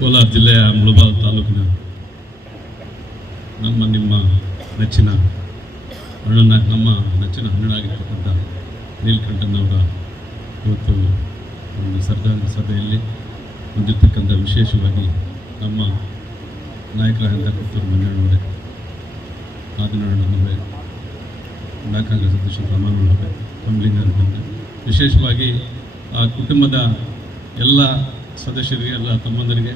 ಕೋಲಾರ ಜಿಲ್ಲೆಯ ಮುಳಬಾಗಿಲು ತಾಲೂಕಿನ ನಿಮ್ಮ ನೆಚ್ಚಿನ ನಮ್ಮ ನೆಚ್ಚಿನ ಹಣ್ಣಾಗಿರ್ತಕ್ಕಂಥ ನೀಲಕಂಠನವರ ಇವತ್ತು ಒಂದು ಸರ್ದಾರ ಸಭೆಯಲ್ಲಿ ಹೊಂದಿರತಕ್ಕಂಥ ವಿಶೇಷವಾಗಿ ನಮ್ಮ ನಾಯಕರಾದಂಥ ಕಿತ್ತೂರು ಮಂಜಣ್ಣವರೇ, ಆದಿನಾರಾಯಣನವರೇ, ಕಾಂಗ್ರೆಸ್ ಅಧ್ಯಕ್ಷ ರಾಮನವರೇ, ಕಮಲಿಂಗರವರೇ, ವಿಶೇಷವಾಗಿ ಆ ಕುಟುಂಬದ ಎಲ್ಲ ಸದಸ್ಯರಿಗೆ, ಎಲ್ಲ ತಮ್ಮಂದರಿಗೆ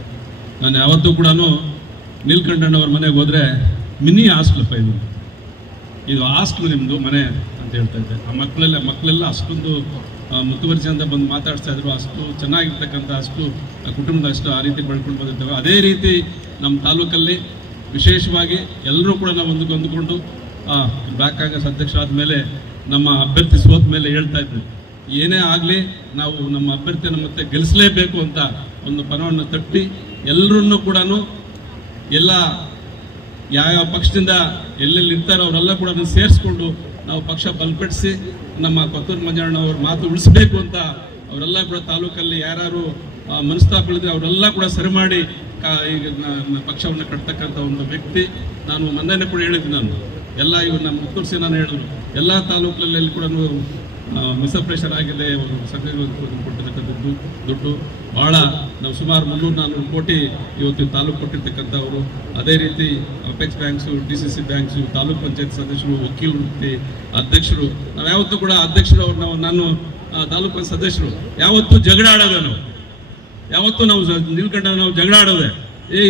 ನಾನು ಯಾವತ್ತೂ ಕೂಡ ನೀಲಕಂಠಣ್ಣವ್ರ ಮನೆಗೆ ಹೋದರೆ ಮಿನಿ ಹಾಸ್ಟ್ಲಪ್ಪ ಇದು ಹಾಸ್ಟ್ಲು ನಿಮ್ಮದು ಮನೆ ಅಂತ ಹೇಳ್ತಾ ಇದ್ದೆ. ಆ ಮಕ್ಕಳೆಲ್ಲ ಅಷ್ಟೊಂದು ಮುತುವರ್ಜಿಯಿಂದ ಬಂದು ಮಾತಾಡ್ತಾ ಇದ್ರು. ಅಷ್ಟು ಚೆನ್ನಾಗಿರ್ತಕ್ಕಂಥ, ಅಷ್ಟು ಕುಟುಂಬದ ಅಷ್ಟು ಆ ರೀತಿ ಬೆಳ್ಕೊಂಡು ಬಂದಿರ್ತೇವೆ. ಅದೇ ರೀತಿ ನಮ್ಮ ತಾಲೂಕಲ್ಲಿ ವಿಶೇಷವಾಗಿ ಎಲ್ಲರೂ ಕೂಡ ನಾವು ಹೊಂದ್ಕೊಂಡು ಬ್ಲಾಕ್ ಕಾಂಗ್ರೆಸ್ ಅಧ್ಯಕ್ಷ ಆದಮೇಲೆ ನಮ್ಮ ಅಭ್ಯರ್ಥಿ ಸೋತ ಮೇಲೆ ಹೇಳ್ತಾ ಇದ್ವಿ, ಏನೇ ಆಗಲಿ ನಾವು ನಮ್ಮ ಅಭ್ಯರ್ಥಿಯನ್ನು ಮತ್ತೆ ಗೆಲ್ಲಿಸಲೇಬೇಕು ಅಂತ ಒಂದು ಪಣವನ್ನು ತಟ್ಟಿ ಎಲ್ಲರನ್ನೂ ಕೂಡ ಎಲ್ಲ ಯಾವ ಪಕ್ಷದಿಂದ ಎಲ್ಲೆಲ್ಲಿ ಇರ್ತಾರೋ ಅವರೆಲ್ಲ ಕೂಡ ಸೇರಿಸ್ಕೊಂಡು ನಾವು ಪಕ್ಷ ಬಲಪಡಿಸಿ ನಮ್ಮ ಕಿತ್ತೂರು ಮಂಜಣ್ಣವ್ರ ಮಾತು ಉಳಿಸ್ಬೇಕು ಅಂತ ಅವರೆಲ್ಲ ಕೂಡ ತಾಲೂಕಲ್ಲಿ ಯಾರು ಮನಸ್ತಾಪಗಳಿದ್ರೆ ಅವರೆಲ್ಲ ಕೂಡ ಸರಿ ಮಾಡಿ ಈಗ ಪಕ್ಷವನ್ನು ಕಟ್ತಕ್ಕಂಥ ಒಂದು ವ್ಯಕ್ತಿ. ನಾನು ಮೊನ್ನೆ ಕೂಡ ಹೇಳಿದ್ದೆ, ನಾನು ಎಲ್ಲ ಇವರು ನಮ್ಮ ಮುತ್ತೂರು ಸೇನಾನ ಹೇಳಿದ್ರು, ಎಲ್ಲ ತಾಲೂಕಲ್ಲಿ ಕೂಡ ಮಿಸ್ಅಪ್ರೇಷನ್ ಆಗಿದೆ, ಸಂಘಗಳು ಕೊಟ್ಟಿರ್ತಕ್ಕಂಥದ್ದು ದುಡ್ಡು ಭಾಳ, ನಾವು ಸುಮಾರು 300-400 ಕೋಟಿ ಇವತ್ತು ತಾಲೂಕು ಕೊಟ್ಟಿರ್ತಕ್ಕಂಥವರು. ಅದೇ ರೀತಿ apex banks, DCC banks, taluk panchayat ಸದಸ್ಯರು, ವಕೀಲರು, ಅಧ್ಯಕ್ಷರು, ನಾವು ಯಾವತ್ತೂ ಕೂಡ ಅಧ್ಯಕ್ಷರು ಅವ್ರು ನಾನು ತಾಲೂಕು ಪಂಚಾಯತ್ ಸದಸ್ಯರು ಯಾವತ್ತೂ ಜಗಳ ಆಡೋದೆ, ಯಾವತ್ತೂ ನಾವು ನಿಲ್ಕಂಡ ನಾವು ಜಗಳ ಆಡೋದೆ.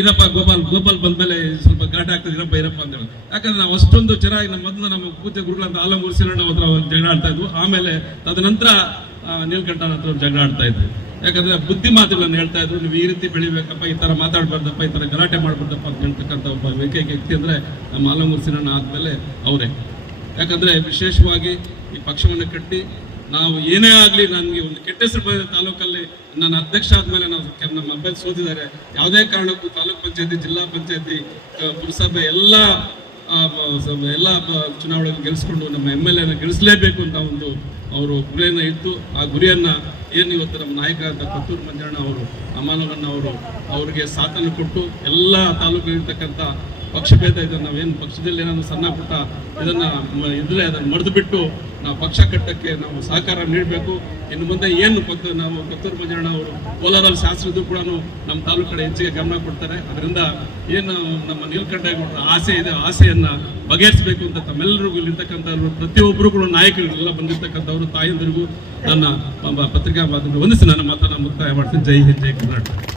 ಇರಪ್ಪ ಗೋಪಾಲ್ ಬಂದ್ಮೇಲೆ ಸ್ವಲ್ಪ ಘಾಟ ಆಗ್ತದೆ, ಇರಪ್ಪ ಅಂತ ಹೇಳಿ. ಯಾಕಂದ್ರೆ ನಾವು ಅಷ್ಟೊಂದು ಚೆನ್ನಾಗಿ ನಮ್ಮ ಪೂಜೆ ಗುರುಗಳಂತ ಆಲಮೂರು ಸಿರಣ್ಣ ಹತ್ರ ಜಗಳ ಆಡ್ತಾ ಇದ್ವು. ಆಮೇಲೆ ತದನಂತರ ನೀಲಕಂಠನ ಹತ್ರ ಜಗಳ ಆಡ್ತಾ ಇದ್ವಿ. ಯಾಕಂದ್ರೆ ಬುದ್ಧಿ ಮಾತುಗಳನ್ನು ಹೇಳ್ತಾ ಇದ್ರು, ನೀವು ಈ ರೀತಿ ಬೆಳಿಬೇಕಪ್ಪ, ಈ ತರ ಮಾತಾಡ್ಬಾರ್ದಪ್ಪ, ಈ ತರ ಗಲಾಟೆ ಮಾಡ್ಬಾರ್ದಪ್ಪ ಅಂತ ಹೇಳ್ತಕ್ಕಂಥ ಒಬ್ಬ ಏಕೈಕ ವ್ಯಕ್ತಿ ಅಂದ್ರೆ ನಮ್ಮ ಆಲಮೂರು ಸಿರಣ್ಣ ಆದ್ಮೇಲೆ ಅವರೇ. ಯಾಕಂದ್ರೆ ವಿಶೇಷವಾಗಿ ಈ ಪಕ್ಷವನ್ನು ಕಟ್ಟಿ ನಾವು ಏನೇ ಆಗಲಿ, ನನಗೆ ಒಂದು ಕೆಟ್ಟ ಹೆಸರು ಬಂದಿದೆ ತಾಲೂಕಲ್ಲಿ. ನನ್ನ ಅಧ್ಯಕ್ಷ ಆದ್ಮೇಲೆ ನಮ್ಮ ಅಭ್ಯರ್ಥಿ ಸೋತಿದ್ದಾರೆ, ಯಾವುದೇ ಕಾರಣಕ್ಕೂ ತಾಲೂಕ್ ಪಂಚಾಯತಿ, ಜಿಲ್ಲಾ ಪಂಚಾಯತಿ, ಪುರಸಭೆ ಎಲ್ಲ ಚುನಾವಣೆಗೆ ಗೆಲ್ಲಿಸ್ಕೊಂಡು ನಮ್ಮ MLA ಗೆಲ್ಲಿಸಲೇಬೇಕು ಅಂತ ಒಂದು ಅವರು ಗುರಿಯನ್ನು ಇತ್ತು. ಆ ಗುರಿಯನ್ನ ಏನು ಇವತ್ತು ನಮ್ಮ ನಾಯಕರಾದ ಕಿತ್ತೂರು ಮಂಜಣ್ಣ ಅವರು, ಅಮಾನವನ್ನ ಅವರಿಗೆ ಸಾಥನ್ನು ಕೊಟ್ಟು ಎಲ್ಲ ತಾಲೂಕಿರ್ತಕ್ಕಂಥ ಪಕ್ಷಭೇದ ಇದನ್ನು ನಾವೇನು ಪಕ್ಷದಲ್ಲಿ ಏನಾದ್ರು ಸಣ್ಣ ಪುಟ್ಟ ಇದನ್ನು ಇದ್ರೆ ಅದನ್ನು ಮರೆದು ಬಿಟ್ಟು ನಾವು ಪಕ್ಷ ಕಟ್ಟಕ್ಕೆ ನಾವು ಸಹಕಾರ ನೀಡಬೇಕು. ಇನ್ನು ಮುಂದೆ ಏನು ನಾವು ಕಿತ್ತೂರು ಮಂಜಣ್ಣ ಅವರು ಕೋಲಾರಲ್ಲಿ ಶಾಸಕರು ಕೂಡ ನಮ್ಮ ತಾಲೂಕು ಕಡೆ ಹೆಚ್ಚಿಗೆ ಗಮನ ಕೊಡ್ತಾರೆ. ಅದರಿಂದ ಏನು ನಮ್ಮ ನೀಲಕಂಠೇಗೌಡರ ಆಸೆ ಇದೆ, ಆಸೆಯನ್ನ ಬಗೆಹರಿಸಬೇಕು ಅಂತ ತಮ್ಮೆಲ್ಲರಿಗೂ ಇಲ್ಲಿರ್ತಕ್ಕಂಥವ್ರು, ಪ್ರತಿಯೊಬ್ಬರು ಕೂಡ ನಾಯಕರುಗಳೆಲ್ಲ ಬಂದಿರ್ತಕ್ಕಂಥವ್ರು, ತಾಯಂದಿರಿಗೂ ನನ್ನ ಪತ್ರಿಕಾ ಮಾಧ್ಯಮ ವಂದಿಸಿ ನನ್ನ ಮಾತನ್ನು ಮುಕ್ತಾಯ ಮಾಡ್ತೀನಿ. ಜೈ ಹಿಂದ್, ಜೈ ಕರ್ನಾಟಕ.